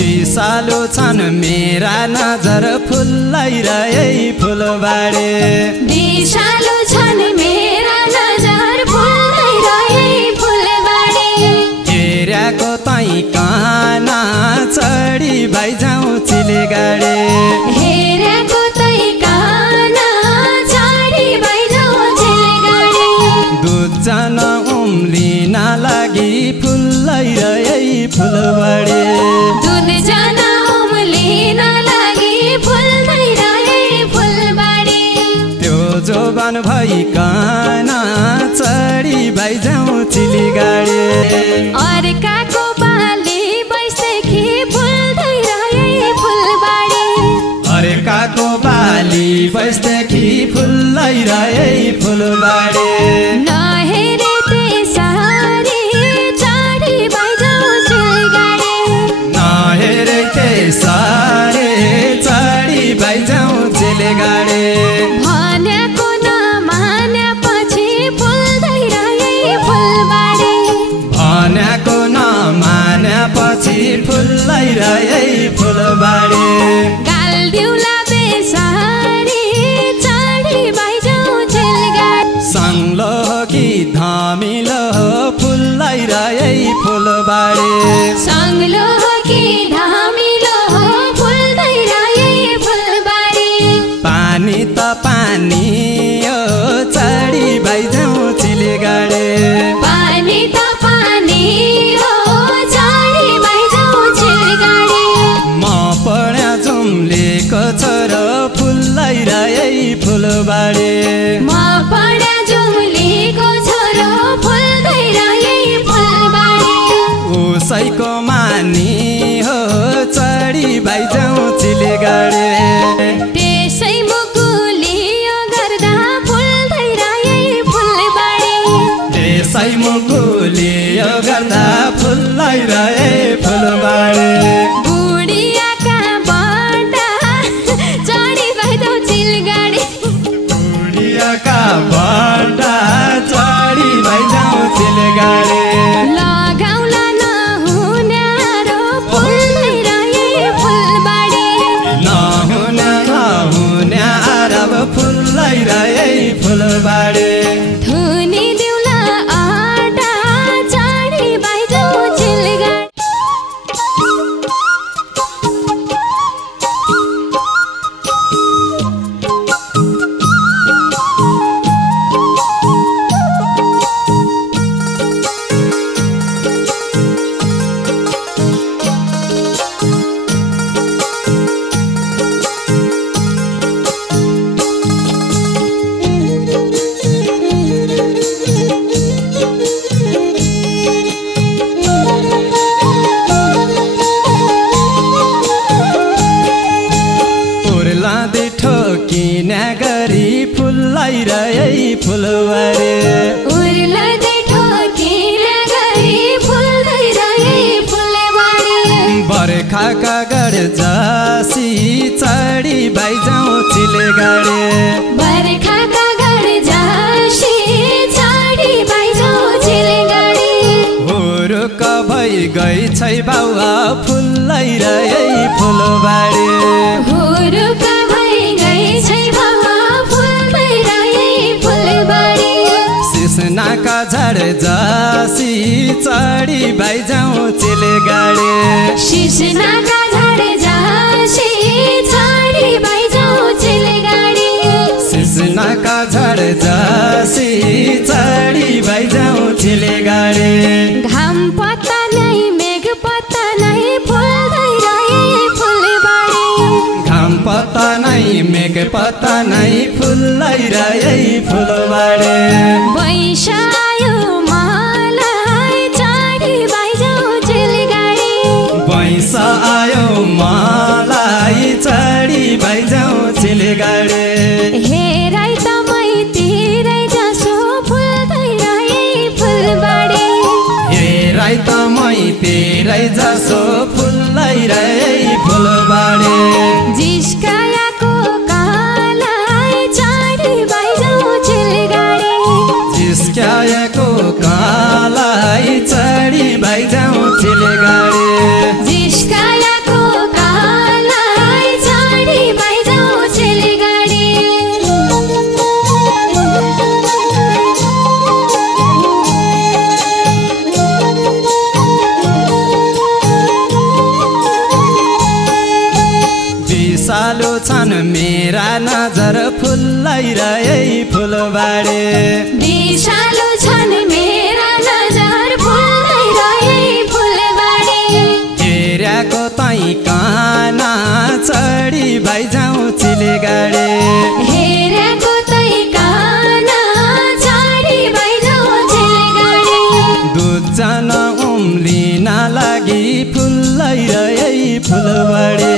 विषालु छन् मेरा नजर फुल्लाइरहे फुलबारी विषालु छन् मेरा नजर फुल्लाइरहे फुलबारी हेर्याको तै काना चढी भाइजाउँ चिलेगाडी हेर्याको तै काना चढी भाइजाउँ चिलेगाडी दुधजन उम्लिन लागि फुल्लाइरहे फुलबारी दुधजन उम्लिन लागि फुल्लाइरहे फुलबारी त्यो जोबान भइकन चढी भाइजाउँ चिलेगाडी अर्काको बाली बैसदेखि फुल्दैरहे फुलबारी अर्काको बाली बैसदेखि फुल्लाइरहे फुलबारी नहेरे त्यसरी चढी भाइजाउँ चिलगाडी नहेरे त्यसरी चढी भाइजाउँ चिलगाडी भनेको नमानेपछि फुल्दैरहे फुलबारी भनेको नमानेपछि फुल्लाइरहे फुलबारी गालदिउला बेसारी चढी भाइजाउँ चिलगाडी साङ्लो कि धमिलो फुल्लाइरहे फुलबारी साङ्लो कि धामिलो फुल्दैरहे फुलबारी पानी त पानी हो चढी भाइजाउँ चिलेगाडी पानी त पानी हो चढी भाइजाउँ चिलगाडी म पढ्या जुम्लेको छोरो फुल्लाइरहे फुलबारी म पढ्या जुम्लीको छोरो फुल्दैरहे फुलबारी उसैको मानी हो चढी भाइजाउँ चिलेगाडी त्यसै मुकुलियो गर्दा फुल्दैरहे फुलबारी त्यसै मुकुलियो गर्दा फुल्लाइरहे फुलबारी बुढियाका बड्डा चढी भाइजाउँ चिलगाडी बुढियाका बड्डा चढी भाइजाउँ चिलेगाडी लगाउला नहुन्यारो फुल्दैरहे फुलबारी नहुने अरब फुल्लाइरहे फुलबारी धुनी दिउला आटा चढी भाइजाउँ चिलगाडी उर्लाँदै ठोकिने गरी फुल्लाइरहे फुलबारी उर्लदै ठोकिने गरी फुल्दैरहे फुलबारी बर्खाका गड जासी चढी भाइजाउँ चिलेगाडी बर्खाका घर जासी चढी भाइजाउँ चिलगाडी हुरुक भइ गई छै बाउवा फुल्लाइरहे फुलबारी हुरुक भइ गई छै बाबा फुल्दैरहे फुलबारी सिस्नाका झाड जासी चढी भाइजाउँ चिलेगाडी सिस्नाका झाड जासी चढी भाइजाउँ चिलगाडी सिस्नाका झाड जासी चढी भाइजाउँ चिलेगाडी घाम पत्ता नै मेघ पत्ता नै फुल्दैरहे फुलबारी घाम पत्ता नै मेघ पत्ता नै फुल्लाइरहे फुलबारी बैसायो मलाई चढी भाइजाउँ चिलगाडी बैँस आयो मलाई चढी भाइजाउँ चिलेगाडी हेराइ त मैतिरै जसो फुल्दैरहे फुलबारी हेराइ त मैतिरै जसो फुल्लाइरहे फुलबारी जिस्कायाको कालाई चढी भाइजाउँ चिलगाडी जिस्काएको कालाई चढी भाइजाउँ चिलेगाडी जिस्कायाको विषालु छन् मेरा नजर फुल्लाइरहे फुलबारी विषालु छन् मेरा नजर फुल्लाइरहे फुलबारी हेर्याको तै काना चढी भाइजाउँ चिलेगाडी हेर्याको तै काना चढी भाइजाउँ चिलेगाडी दुधजना उम्लिन लागि फुल्लाइरहे फुलबारी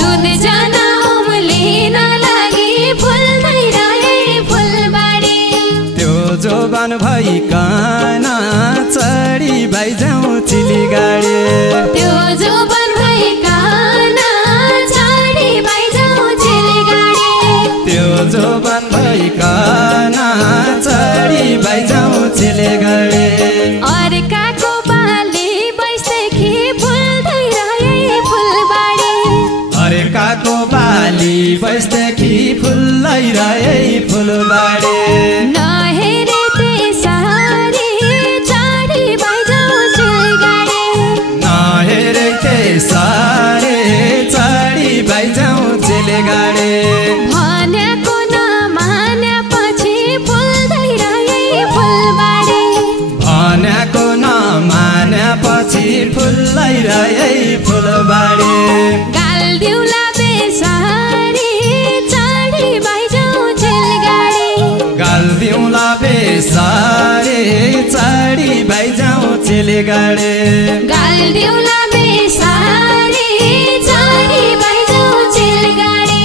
दुधजना उम्लिन लागि फुल्लाइरहे फुलबारी त्यो जोबान भइकन चढी भाइजाउँ चिलेगाडी त्यो जोबान भइकन चढी भाइजाउँ चिलेगाडी त्यो जोबान भइकन चढी भाइजाउँ चिलेगाडी अर्काको बाली बैसदेखि फुल्दै रहे फुलबारी अर्काको बाली बैसदेखि फुल्लाइरहे फुलबारी नहेरे त्यसरी चढी भाइजाउँ चिलेगाडी नहेरे त्यसरी चढी भाइजाउँ चिलेगाडी भनेको नमानेपछि फुल्दै रहे फुलबारी भनेको नमानेपछि फुल्लाइरहे फुलबारी गाल दिउला बेसारी चढी भाइजाउँ चिलेगाडी गाल दिउँला बेसारी चढी भाइजाउँ चिलेगाडी गाल दिउला बेसारी चढी भाइजाउँ चिलेगाडी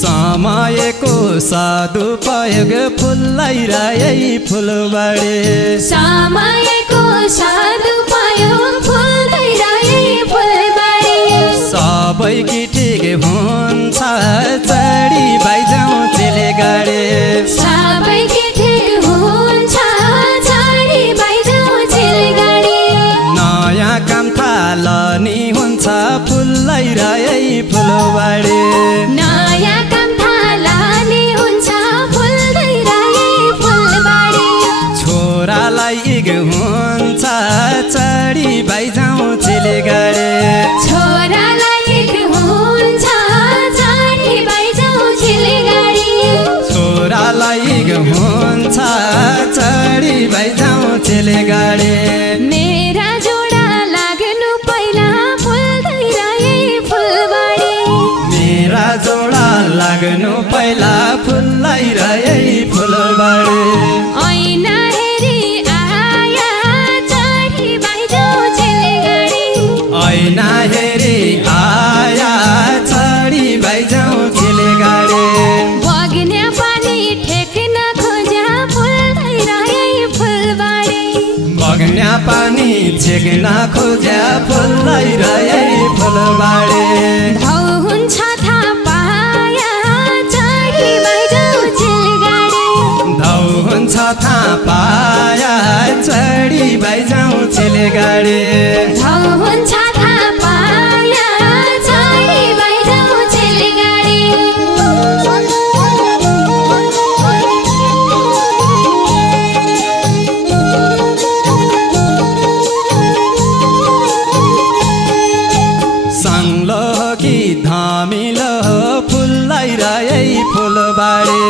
समयको सदुपयोग फुल्लाइरहे फुलबारी समयको सदुपयोग फुल्दै रहे फुलबारी सबैकी ठिक हुन्छ चढी भाइजाउँ चिलेगाडी सबैकी ठिक हुन्छ चढी भाइजाउँ चिलेगाडी नयाँ काम थालनी हुन्छ फुल्लाइरहे फुलबारी नयाँ काम थालनी हुन्छ फुल्दै रहे फुलबारी छोरालाई इग हुन्छ चढी भाइजाउँ चिलेगाडी छोरालाई हुन्छ चढी भाइजाउँ चिलेगाडी छोरालाई इग हुन्छ चढी भाइजाउँ चिलेगाडी मेरा जोडा लाग्नु पहिला फुल्दै रहे फुलबारी मेरा जोडा लाग्नु पहिला फुल्लाइरहे फुलबारी ऐना हेरी आया चढी भाइजाउँ चिलेगाडी ऐना हेरी आया चढी भाइजाउँ चिलेगाडी बग्ने पानी ठेक्न खोज्या फुल्दै रहे फुलबारी बग्ने पानी छेक्न खोज्या फुल्लाइरहे फुलबारी धौ हुन्छ थाहा पाया चढी भाइजाउँ चिलेगाडी धौ हुन्छ थाहा पाया चढी भाइजाउँ चिलेगाडी धौ हुन्छ थाहा पाया चढी भाइजाउँ चिलेगाडी साङ्लो कि धमिलो फुल्लाइरहे फुलबारी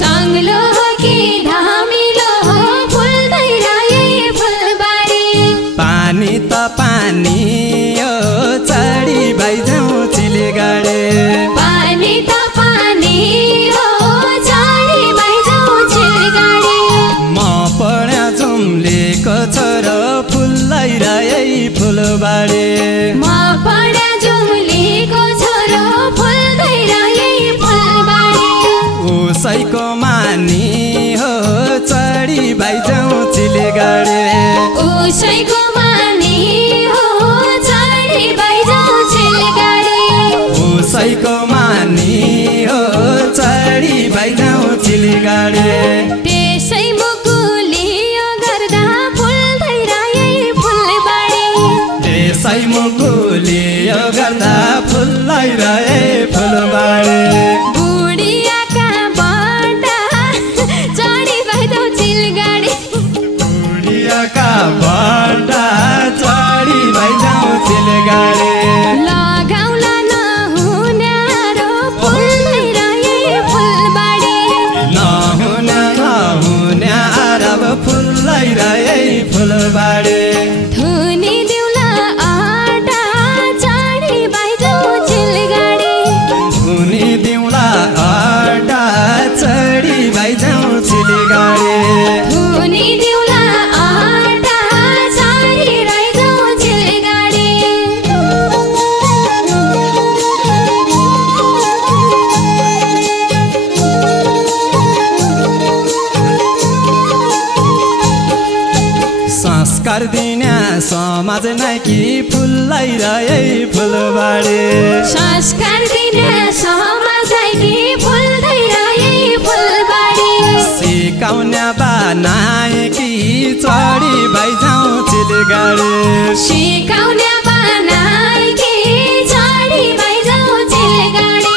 साङ्लो कि धमिलो फुल्दै रहे फुलबारी पानी त पानी हो चढी भाइजाउँ चिलेगाडी पानी त पानी हो चढी भाइजाउँ चिलेगाडी म पढ्या जुम्लेको छोरो फुल्लाइरहे फुलबारी म पढ्या जुम्लीको छोरो फुल्दै रहे फुलबारी उसैको मा फुलबाडी धुनी दिउला आटा चाडी बाइजाउ चिलगाडी धुनी दिउला आटा चढी बाइजाउ चिलगाडी धुनी दिउला आटा चाडी राइजाउ चिलगाडी संस्कार दिन्या समाज नाकी फुललाई रहे फुलबाडी संस्कार दिने समाज नाकी फुल्दै रहे फुलबाडी सिकाउन्या बनाएकी चढी बाइजाउ चिलगाडी सिकाउने बनाएकी चाडी बाइजाउ चिलगाडी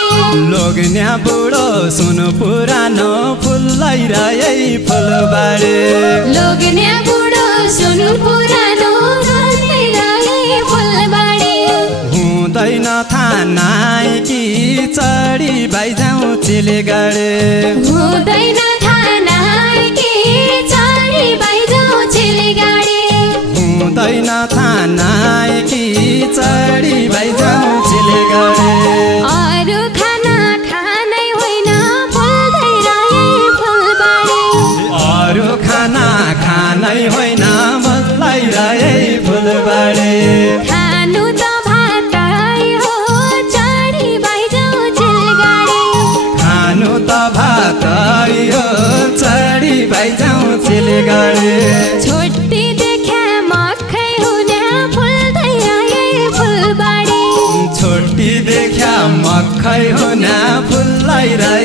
लोग्न्या बुढो सुन पुरानो फुललाई रहे फुलबाडी लोग्ने बुढो सुन पुरानो रोज्दै रहे फुलबाडी हुँदैन थानाएकी चढी बाइजाउ चिलगाडी हुँदैन थानाएकी चाडी बाइजाउ चिलगाडी हुँदैन थानाएकी चढी बाइजाउ चिलगाडी अरू खाना खानै होइन फुल्दै रहे फुलबाडी अरू खाना खानै होइन मलाई रहे फुलबाडी खानु त भातै हो चाडी बाइजाउ चिलगाडी खानु त भातै हो चढी बाइजाउ चिलगाडी छोटी देख्या मकै हुने फुल्दै रहे फुलबाडी छोटी देख्या मकै हुना फुललाई रहे